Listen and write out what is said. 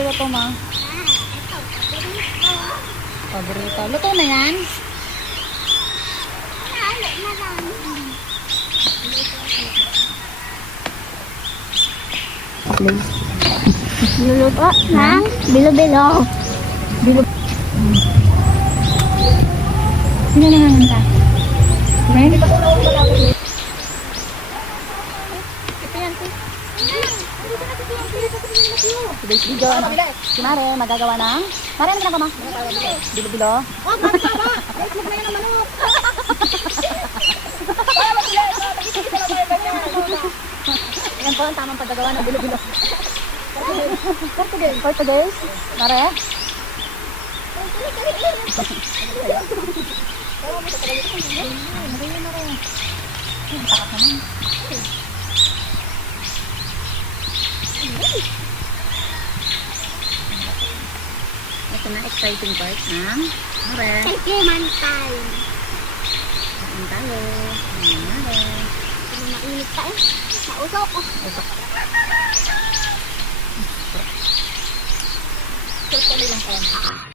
niluluto mo? Ito, paborito. Paborito. Luto na yan? Halo na lang. Luluto ng bilo-bilo. Bilo. Sino nanganganta? Friend? Ito yan, sis. Today's video, ano? Si Mare, magagawa ng... Mare, ano ginagawa mo? Bilo-bilo? Oh, baba! Huwag na yan ang manok. Yan po ang tamang paggagawa ng bilo-bilo. Portuguese? Mare? Ito na, exciting part ng Mare. Sentimental. Kain tayo. Mare. Mainit pa eh. Nausok ko. Usok. Ito lang ko.